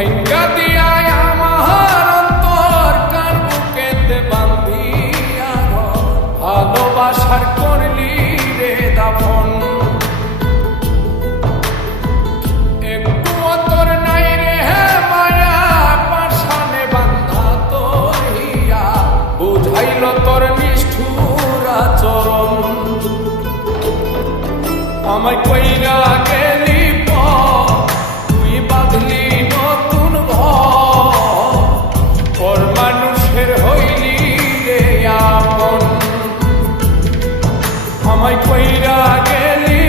ভাইঙ্গা দিয়া আমার অন্তর কার বুকেতে বান্ধিয়া ভালোবাসার করলি রে দাফন। একটু অতর নাই রে মায়া পাশানে বান্ধা তোর হিয়া বুঝাইল তোর নিষ্ঠুর আচরণ। আমায় কইরা গেলি তুই বাঁধলি নতুন ঘর, পর মানুষের হইলি রে আপন। আমায় কইরা গেলি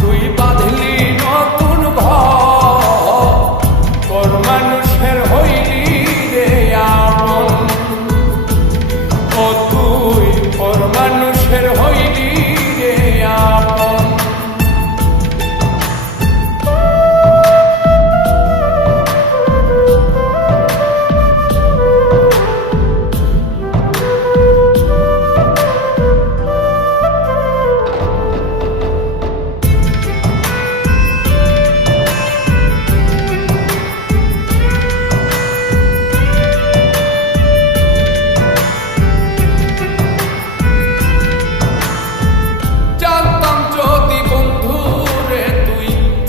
তুই বাঁধলি নতুন ঘর, পর মানুষের হইলি রে আপন। ও তুই পর মানুষের হইলি রে আপন।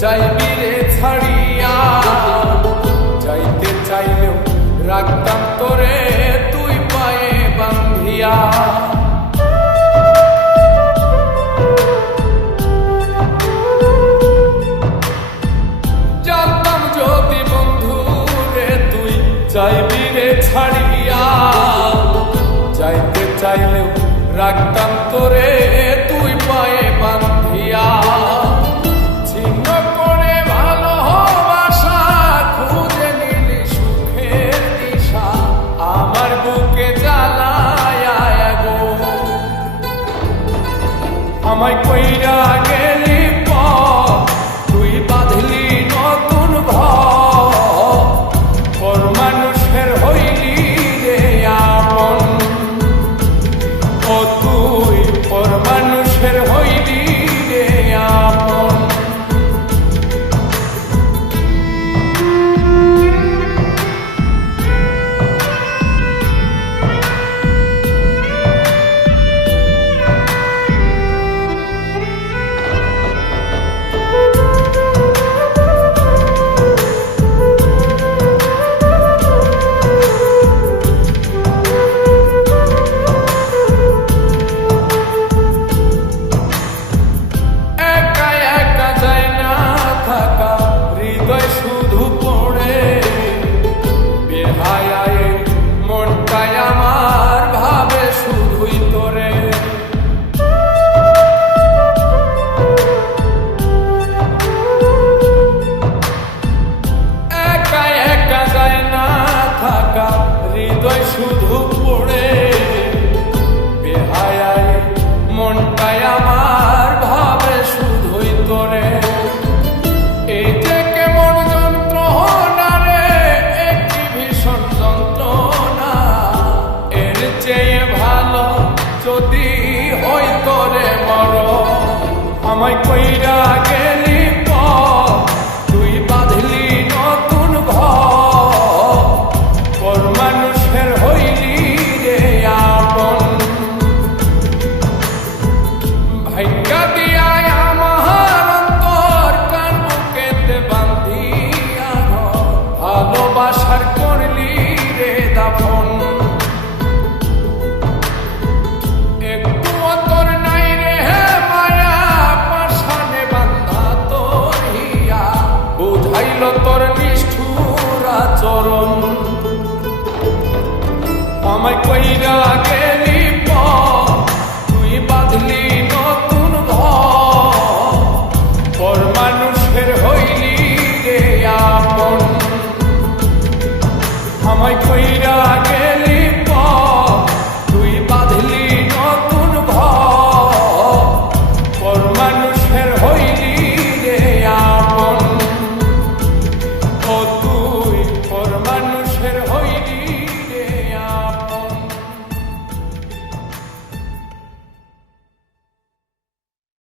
যাইবি রে ছাড়িয়া, যাইতে চাইলেও রাখতাম তোরে তুই পায়ে বান্ধিয়া। জানতাম যদি বন্ধু রে তুই যাইবি রে ছাড়িয়া, যাইতে চাইলেও রাখতাম তোরে তুই পায়ে বান্ধিয়া। আমায় কইরা গেলি তুই বাঁধলি নতুন ঘর, পর মানুষের হইলি রে আপন। ও তুই পর মানুষের হইলি রে আপন। শুধু পড়ে বেহায়ায় মনটাই আমার ভাবে শুধুই তোরে। একা একা যায় না থাকা হৃদয় শুধু পড়ে বেহায়ায় মনটাই আমার ভাবে শুধুই তোরে। এই যে কেমন যন্ত্রণা রে, একটি ভীষণ যন্ত্রণা, এর চেয়ে ভালো যদি হইতো রে মরণ। আমায় কইরা গেলি তুই বাঁধলি নতুন ঘর, পর মানুষের হইলি রে আপন। ভাইঙ্গা দিয়া ভালোবাসার করলি রে দাফন। একটু অতর নাই রে মায়া পাশানে বান্ধা তোর হিয়া বুঝাইল তোর নিষ্ঠুর আচরণ। আমায় কইরা